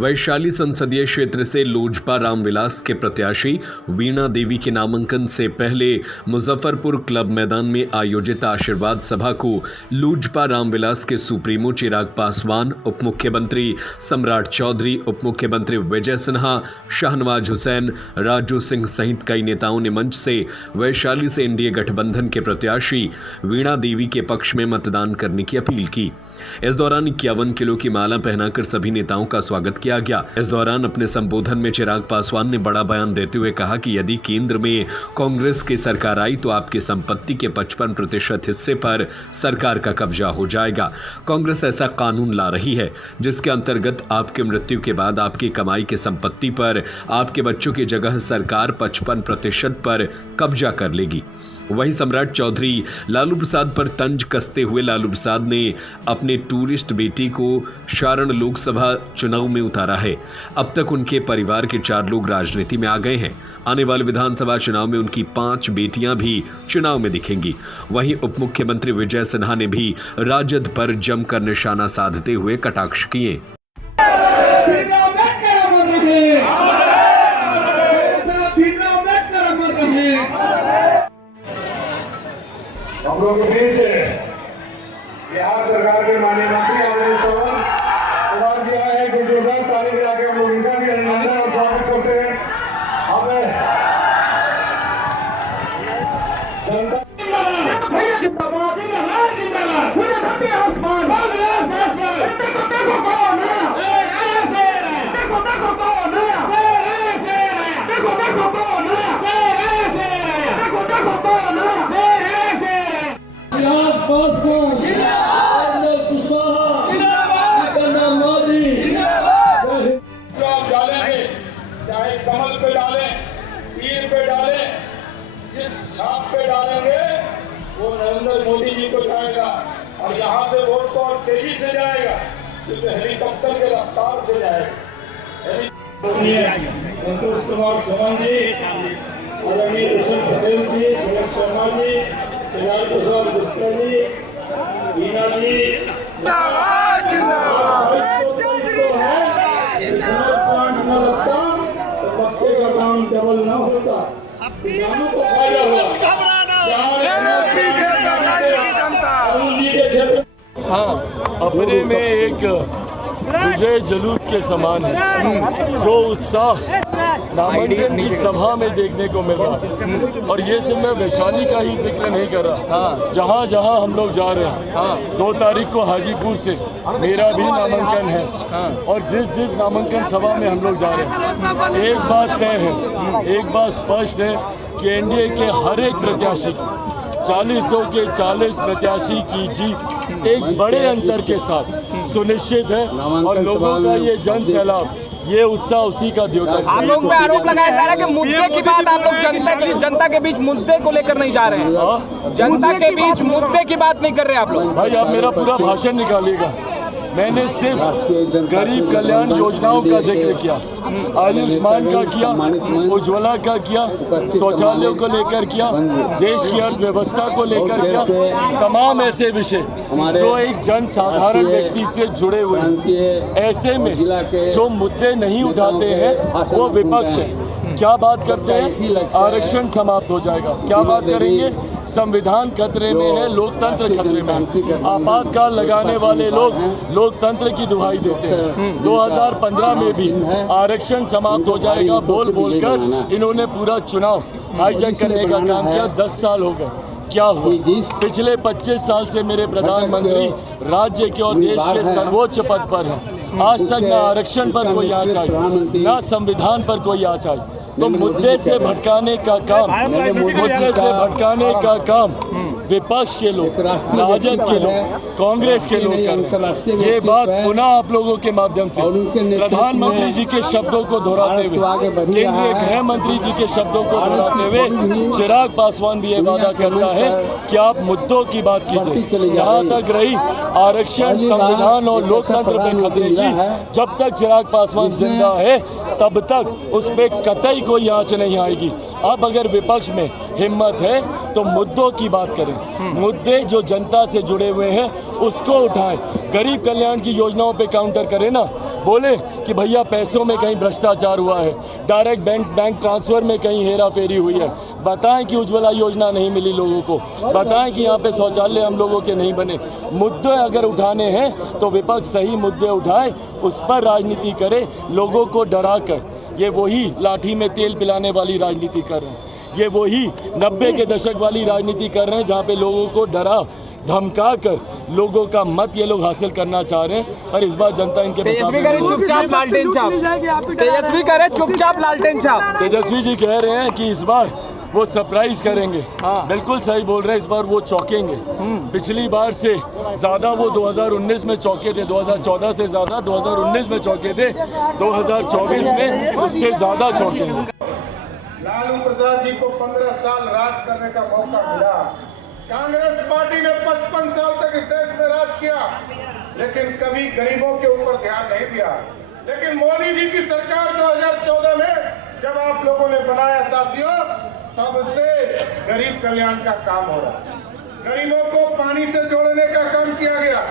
वैशाली संसदीय क्षेत्र से लोजपा रामविलास के प्रत्याशी वीणा देवी के नामांकन से पहले मुजफ्फरपुर क्लब मैदान में आयोजित आशीर्वाद सभा को लोजपा रामविलास के सुप्रीमो चिराग पासवान, उप मुख्यमंत्री सम्राट चौधरी, उप मुख्यमंत्री विजय सिन्हा, शाहनवाज हुसैन, राजू सिंह सहित कई नेताओं ने मंच से वैशाली से एनडीए गठबंधन के प्रत्याशी वीणा देवी के पक्ष में मतदान करने की अपील की। इस दौरान 51 किलो की माला पहनाकर सभी नेताओं का स्वागत किया गया। इस दौरान अपने संबोधन में चिराग पासवान ने बड़ा बयान देते हुए कहा कि यदि केंद्र में कांग्रेस की सरकार आई तो आपकी संपत्ति के 55% हिस्से पर सरकार का कब्जा हो जाएगा। कांग्रेस ऐसा कानून ला रही है जिसके अंतर्गत आपकी मृत्यु के बाद आपकी कमाई की संपत्ति पर आपके बच्चों की जगह सरकार 55% पर कब्जा कर लेगी। वहीं सम्राट चौधरी लालू प्रसाद पर तंज कसते हुए लालू प्रसाद ने अपने टूरिस्ट बेटी को सारण लोकसभा चुनाव में उतारा है। अब तक उनके परिवार के 4 लोग राजनीति में आ गए हैं। आने वाले विधानसभा चुनाव में उनकी 5 बेटियां भी चुनाव में दिखेंगी। वहीं उप मुख्यमंत्री विजय सिन्हा ने भी राजद पर जमकर निशाना साधते हुए कटाक्ष किए। हम लोग के बीच बिहार सरकार के माननीय मंत्री आदरणीय श्रवण कुमार जी आए हैं। जोरदार ताली बजा के हम लोग इनका भी अभिनंदन और स्वागत करते हैं। हमें चाहे कमल पे डालें, तीर पे डालें, जिस छाप पे डालेंगे वो नरेंद्र मोदी जी को जाएगा और यहाँ से वोट तो और तेजी से जाएगा क्योंकि हेलीकॉप्टर के रफ्तार से जाएगा। संतोष कुमार सुमन जी, आदरणीय कुशल पटेल जी, सुरेश शर्मा जी, केदार प्रसाद गुप्ता जी, वीणा जी, डबल ना होता, किसानों को फायदा हुआ। हाँ, अपने में एक विजय जुलूस के समान है जो उत्साह नामांकन की सभा में देखने को मिल रहा है। और ये सिर्फ मैं वैशाली का ही जिक्र नहीं कर रहा, जहाँ जहाँ हम लोग जा रहे हैं। 2 तारीख को हाजीपुर से मेरा भी नामांकन है और जिस नामांकन सभा में हम लोग जा रहे हैं, एक बात तय है, एक बात स्पष्ट है कि एनडीए के हर एक प्रत्याशी की 40 के 40 प्रत्याशी की जीत एक बड़े अंतर के साथ सुनिश्चित है और लोगों का ये जन सैलाब, ये उत्साह उसी का द्योतक। आप लोग पे आरोप लगाया जा रहा है कि मुद्दे की बात आप लोग जनता के बीच मुद्दे को लेकर नहीं जा रहे हैं। जनता के बीच मुद्दे की बात नहीं कर रहे आप लोग। भाई आप मेरा पूरा भाषण निकालिएगा। मैंने सिर्फ गरीब कल्याण योजनाओं का जिक्र किया, आयुष्मान का किया, उज्ज्वला का किया, शौचालयों को लेकर किया, देश की अर्थव्यवस्था को लेकर किया, तमाम ऐसे विषय जो एक जन साधारण व्यक्ति से जुड़े हुए हैं। ऐसे में जो मुद्दे नहीं उठाते हैं वो विपक्ष है। क्या बात करते हैं? आरक्षण समाप्त हो जाएगा। क्या बात करेंगे? संविधान खतरे में है, लोकतंत्र खतरे में है। आपातकाल लगाने वाले लोग लोकतंत्र की दुहाई देते हैं। 2015 में भी आरक्षण समाप्त हो जाएगा बोल बोलकर इन्होंने पूरा चुनाव हाईजैक करने का काम किया। 10 साल हो गए, क्या हुआ? पिछले 25 साल से मेरे प्रधानमंत्री राज्य के और देश के सर्वोच्च पद पर हैं। आज तक न आरक्षण पर कोई आँच आई, न संविधान पर कोई आँच आई। तो मुद्दे से भटकाने का काम विपक्ष के लोग, राजद के लोग, कांग्रेस के लोग कर रहे हैं। ये बात पुनः आप लोगों के माध्यम से प्रधानमंत्री जी के शब्दों को दोहराते हुए, केंद्रीय गृह मंत्री जी के शब्दों को दोहराते हुए चिराग पासवान भी ये वादा करता है कि आप मुद्दों की बात कीजिए। जहाँ तक रही आरक्षण, संविधान और लोकतंत्र पे खतरे की, जब तक चिराग पासवान जिंदा है तब तक उस पर कतई कोई आँच नहीं आएगी। अब अगर विपक्ष में हिम्मत है तो मुद्दों की बात करें, मुद्दे जो जनता से जुड़े हुए हैं उसको उठाएं, गरीब कल्याण की योजनाओं पे काउंटर करें ना। बोले कि भैया पैसों में कहीं भ्रष्टाचार हुआ है, डायरेक्ट बैंक ट्रांसफ़र में कहीं हेरा फेरी हुई है, बताएं कि उज्ज्वला योजना नहीं मिली लोगों को, बताएं कि यहाँ पे शौचालय हम लोगों के नहीं बने। मुद्दे अगर उठाने हैं तो विपक्ष सही मुद्दे उठाए, उस पर राजनीति करे, लोगों को डरा कर। ये वही लाठी में तेल पिलाने वाली राजनीति कर रहे हैं, ये वही 90 के दशक वाली राजनीति कर रहे हैं जहाँ पे लोगों को डरा धमका कर लोगों का मत ये लोग हासिल करना चाह रहे हैं। और इस बार जनता इनके तेजस्वी करे चुपचाप लालटेन छाप, तेजस्वी करे चुपचाप लालटेन छाप। तेजस्वी जी कह रहे हैं कि इस बार वो सरप्राइज करेंगे। हाँ। बिल्कुल सही बोल रहे हैं, इस बार वो चौंकेंगे। पिछली बार से ज़्यादा वो 2019 में चौंके थे, 2014 से ज़्यादा 2019 में चौंके थे, 2024 में उससे ज़्यादा चौंकेंगे। लालू प्रसाद जी को 15 साल राज करने का मौका मिला। कांग्रेस पार्टी ने 55 साल तक इस देश में राज किया, लेकिन कभी गरीबों के ऊपर ध्यान नहीं दिया। लेकिन मोदी जी की सरकार 2014 में जब आप लोगों ने बनाया साथियों, तब से गरीब कल्याण का काम हो रहा। गरीबों को पानी से जोड़ने का काम किया गया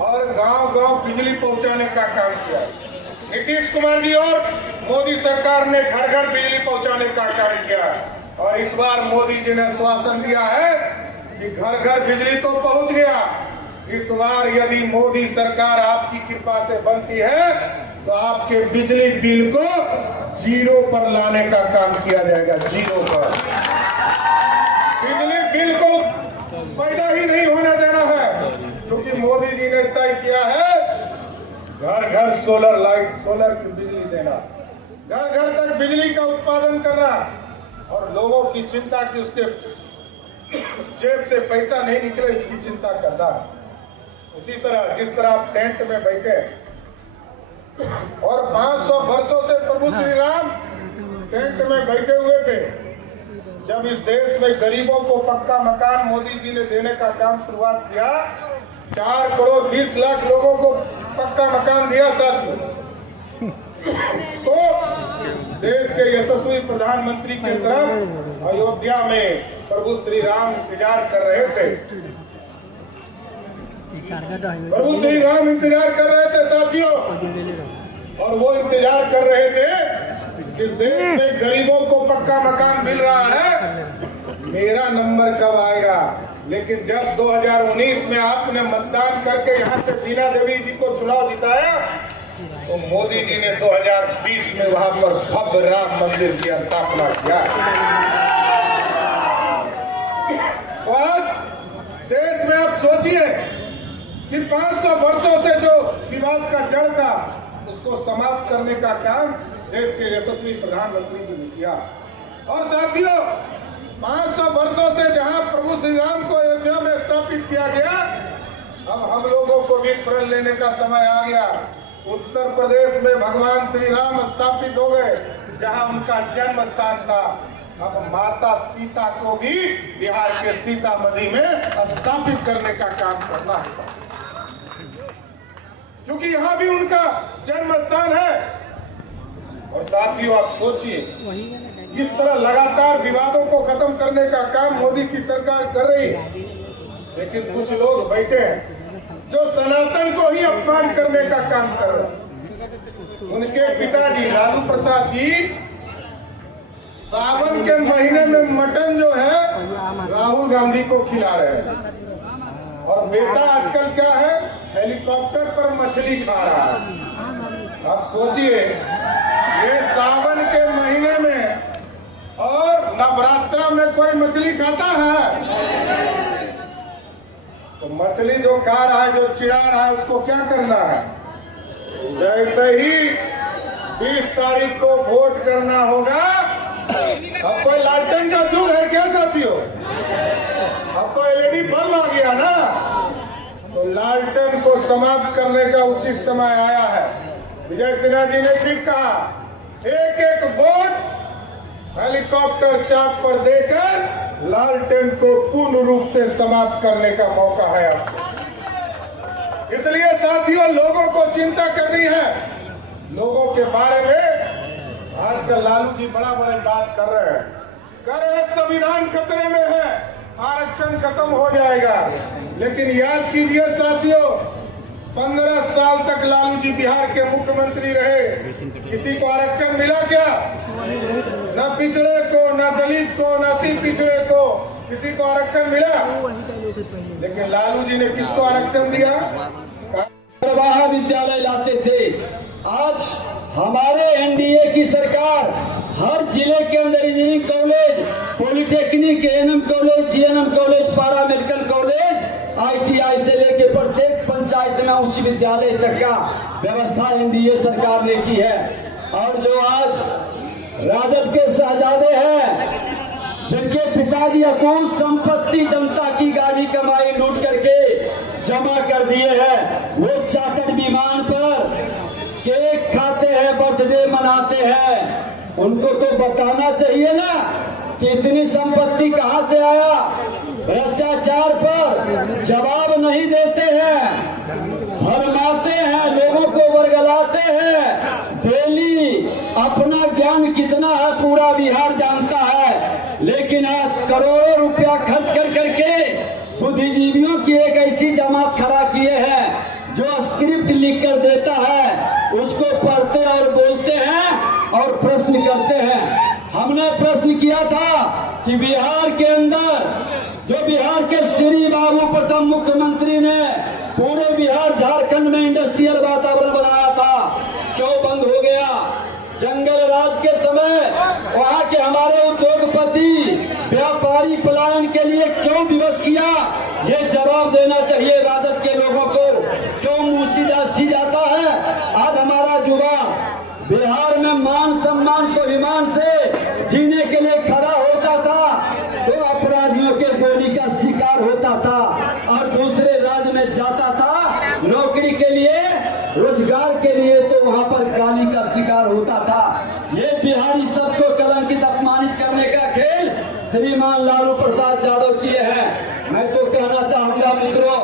और गांव-गांव बिजली पहुंचाने का काम किया। नीतीश कुमार जी और मोदी सरकार ने घर घर बिजली पहुंचाने का काम किया। और इस बार मोदी जी ने आश्वासन दिया है कि घर घर बिजली तो पहुंच गया। इस बार यदि मोदी सरकार आपकी कृपा से बनती है तो आपके बिजली बिल को 0 पर लाने का काम किया जाएगा। 0 पर बिजली बिल को पैदा ही नहीं होने देना है, क्योंकि मोदी जी ने तय किया है घर घर सोलर लाइट, सोलर की बिजली देना, घर घर तक बिजली का उत्पादन करना और लोगों की चिंता कि उसके जेब से पैसा नहीं निकले इसकी चिंता करना। उसी तरह जिस तरह आप टेंट में बैठे और 500 वर्षों से प्रभु श्री राम टेंट में बैठे हुए थे, जब इस देश में गरीबों को पक्का मकान मोदी जी ने देने का काम शुरुआत किया, 4 करोड़ 20 लाख लोगों को पक्का मकान दिया साथियों, तो देश के यशस्वी प्रधानमंत्री की तरफ अयोध्या में प्रभु श्री राम इंतजार कर रहे थे। प्रभु श्री राम इंतजार कर रहे थे साथियों, और वो इंतजार कर रहे थे इस देश में गरीबों को पक्का मकान मिल रहा है, मेरा नंबर कब आएगा। लेकिन जब 2019 में आपने मतदान करके यहाँ से बीना देवी जी को चुनाव जिताया, तो मोदी जी ने 2020 में वहां पर भव्य राम मंदिर की स्थापना किया। तो आज देश में आप सोचिए कि 500 वर्षों से जो विवाद का जड़ था उसको समाप्त करने का काम देश के यशस्वी प्रधानमंत्री जी ने किया। और साथियों, 500 वर्षों से जहां प्रभु श्री राम को अयोध्या में स्थापित किया गया, अब हम लोगों को भी प्रण लेने का समय आ गया। उत्तर प्रदेश में भगवान श्री राम स्थापित हो गए, जहां उनका जन्म स्थान था। अब माता सीता को भी बिहार के सीतामढ़ी में स्थापित करने का काम करना है, क्योंकि यहाँ भी उनका जन्म स्थान है। और साथियों, आप सोचिए किस तरह लगातार विवादों को खत्म करने का काम मोदी की सरकार कर रही है, लेकिन कुछ लोग बैठे हैं जो सनातन को ही अपमान करने का काम कर रहे हैं। उनके पिताजी लालू प्रसाद जी सावन के महीने में मटन जो है राहुल गांधी को खिला रहे हैं, और बेटा आजकल क्या है, हेलीकॉप्टर पर मछली खा रहा है। अब सोचिए, ये सावन के महीने में और नवरात्रा में कोई मछली खाता है? तो मछली जो खा रहा है, जो चिढ़ा रहा है, उसको क्या करना है? जैसे ही 20 तारीख को वोट करना होगा, अब कोई लालटेन का युग है क्या साथियों? अब तो एलईडी बल्ब आ गया ना, तो लालटेन को समाप्त करने का उचित समय आया है। विजय सिन्हा जी ने ठीक कहा, एक एक वोट हेलीकॉप्टर चाप पर देकर लालटेन को पूर्ण रूप से समाप्त करने का मौका है आपको। इसलिए साथियों, लोगों को चिंता करनी है। लोगों के बारे में आजकल लालू जी बड़ा बात कर रहे हैं, संविधान खतरे में है, आरक्षण खत्म हो जाएगा। लेकिन याद कीजिए साथियों, 15 साल तक लालू जी बिहार के मुख्यमंत्री रहे, किसी को आरक्षण मिला क्या? न पिछड़े को, न दलित को, न अति पिछड़े को, किसी को आरक्षण मिला? लेकिन लालू जी ने किसको आरक्षण दिया? विद्यालय लाते थे। आज हमारे एनडीए की सरकार हर जिले के अंदर engineering college, polytechnic, ANM college, GNM college, पारा मेडिकल कॉलेज, आईटीआई से लेके प्रत्येक पंचायत में उच्च विद्यालय तक का व्यवस्था एनडीए सरकार ने की है। और जो आज राजद के शहजादे हैं, जिनके पिताजी अकूल संपत्ति जनता की गाड़ी कमाई लूट करके जमा कर दिए हैं, वो चार्टर्ड विमान पर केक खाते हैं, बर्थडे मनाते हैं। उनको तो बताना चाहिए ना कि इतनी संपत्ति कहां से आया। भ्रष्टाचार पर जवाब नहीं देते हैं, भरमाते हैं, लोगों को वर्गलाते हैं। डेली अपना ज्ञान कितना है पूरा बिहार जानता है, लेकिन आज करोड़ों रुपया खर्च कर करके बुद्धिजीवियों की एक ऐसी जमात खड़ा किए हैं जो स्क्रिप्ट लिख कर देता है, उसको पढ़ते और बोलते हैं और प्रश्न करते हैं। हमने प्रश्न किया था कि बिहार के अंदर जो बिहार के श्री बाबू प्रथम मुख्यमंत्री ने पूरे बिहार झारखंड में इंडस्ट्रियल वातावरण बनाया था, क्यों बंद हो गया? जंगल राज के समय वहाँ के हमारे उद्योगपति व्यापारी पलायन के लिए क्यों विवश किया? ये जवाब देना चाहिए राजद के लोगों को। क्यों मुँह सी जाता है? आज हमारा युवा बिहार में मान सम्मान स्वाभिमान से जीने के लिए खड़ा होता था तो अपराधियों के गोली का शिकार होता था और दूसरे राज्य में जाता था नौकरी के लिए, रोजगार के लिए, तो वहां पर गाली का शिकार होता था। ये बिहारी सबको कलंकित अपमानित करने का खेल श्रीमान लालू प्रसाद यादव किए हैं। मैं तो कहना चाहूंगा मित्रों,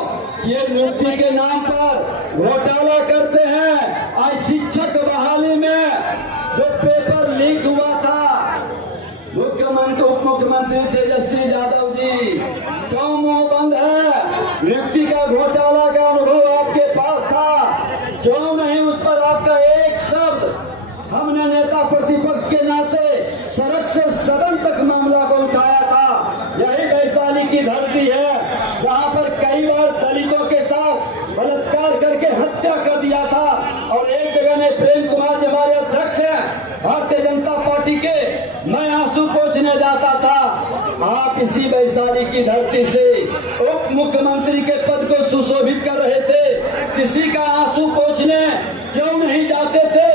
ये नियुक्ति के नाम पर घोटाला करते हैं। आज शिक्षक बहाली में जो पेपर लीक हुआ था, मुख्यमंत्री उप मुख्यमंत्री तेजस्वी यादव जी क्यों मुंह बंद है? नियुक्ति का घोटाला का अनुभव आपके पास था, क्यों नहीं उस पर आपका एक शब्द? हमने नेता प्रतिपक्ष के नाते सड़क से सदन तक मामला को उठाया था। यही वैशाली की धरती है जहां पर कई बार दलितों के साथ बलात्कार करके हत्या कर दिया था और एक जगह ने प्रेम कुमार जी हमारे अध्यक्ष हैं भारतीय जनता पार्टी के, मैं आंसू पोंछने जाता था। आप इसी वैशाली की धरती से उप मुख्यमंत्री के पद को सुशोभित कर रहे थे, किसी का आंसू पोंछने क्यों नहीं जाते थे?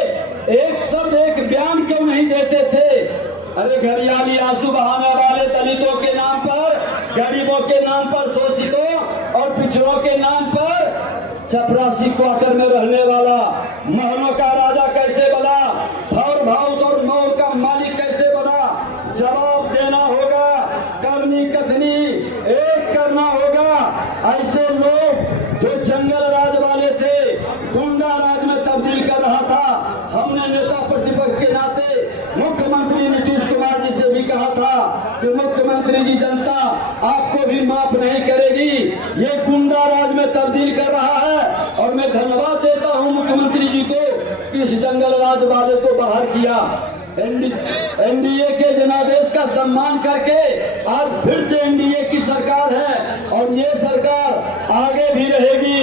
एक शब्द, एक बयान क्यों नहीं देते थे? अरे घड़ियाली आंसू बहाने वाले दलितों के नाम पर, गरीबों के नाम पर, शोषितों और पिछड़ों के नाम पर चपरासी क्वार्टर में रहने वाला महलों का राजा कैसे बना, फार्म हाउस और मॉल का मालिक कैसे बना? जवाब देना होगा, करनी कथनी एक करना होगा। ऐसे लोग जो जंगल राज वाले थे, गुंडा राज में तब्दील कर रहा था, हमने नेता प्रतिपक्ष के नाते मुख्यमंत्री नीतीश कुमार जी से भी कहा था कि मुख्यमंत्री जी जनता आपको भी माफ नहीं करेगी, ये गुंडा राज में तब्दील कर रहा है। और मैं धन्यवाद देता हूं मुख्यमंत्री जी को कि इस जंगल राज वाले को बाहर किया। एनडीए के जनादेश का सम्मान करके आज फिर से एनडीए की सरकार है और ये सरकार आगे भी रहेगी।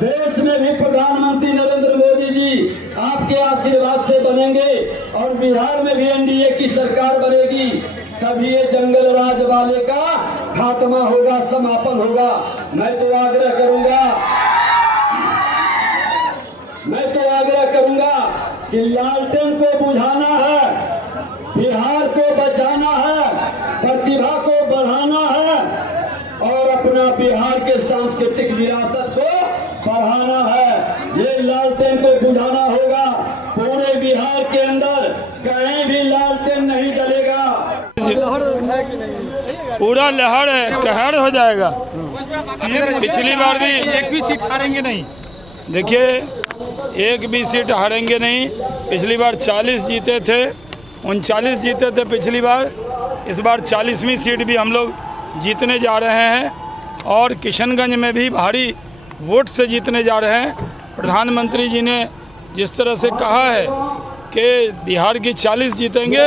देश में भी प्रधानमंत्री नरेंद्र मोदी जी आपके आशीर्वाद से बनेंगे और बिहार में भी एनडीए की सरकार बनेगी। तभी ये जंगल राज वाले का खात्मा होगा, समापन होगा। मैं तो आग्रह करूंगा कि लालटेन को बुझाना है, बिहार को बचाना है, प्रतिभा को बढ़ाना है और अपना बिहार के सांस्कृतिक विरासत को बढ़ाना है। ये लालटेन को बुझाना होगा। पूरे बिहार के अंदर कहीं भी लालटेन नहीं जलेगा। पूरा लहर है, कहर हो जाएगा। पिछली बार भी एक भी सीट हारेंगे नहीं। देखिए, एक भी सीट हारेंगे नहीं। पिछली बार 40 जीते थे, 39 जीते थे पिछली बार। इस बार 40वीं सीट भी हम लोग जीतने जा रहे हैं और किशनगंज में भी भारी वोट से जीतने जा रहे हैं। प्रधानमंत्री जी ने जिस तरह से कहा है कि बिहार की 40 जीतेंगे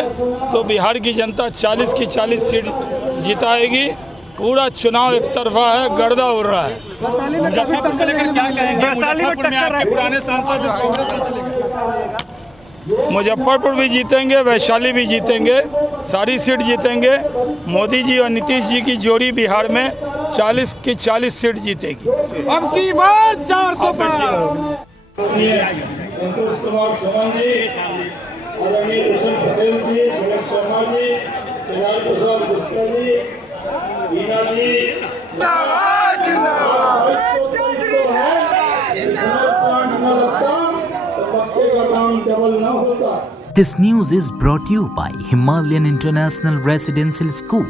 तो बिहार की जनता 40 की 40 सीट जिताएगी। पूरा चुनाव एक तरफा है, गर्दा उड़ रहा है। मुजफ्फरपुर भी जीतेंगे, वैशाली भी जीतेंगे, सारी सीट जीतेंगे। मोदी जी और नीतीश जी की जोड़ी बिहार में 40 की 40 सीट जीतेगी। अब की बार 400 संतोष कुमार सुमन जी, आदरणीय भूषण पटेल जी, सुरेश शर्मा जी, केदार प्रसाद गुप्ता जी, वीणा जी, This news is brought to you by Himalayan International Residential School.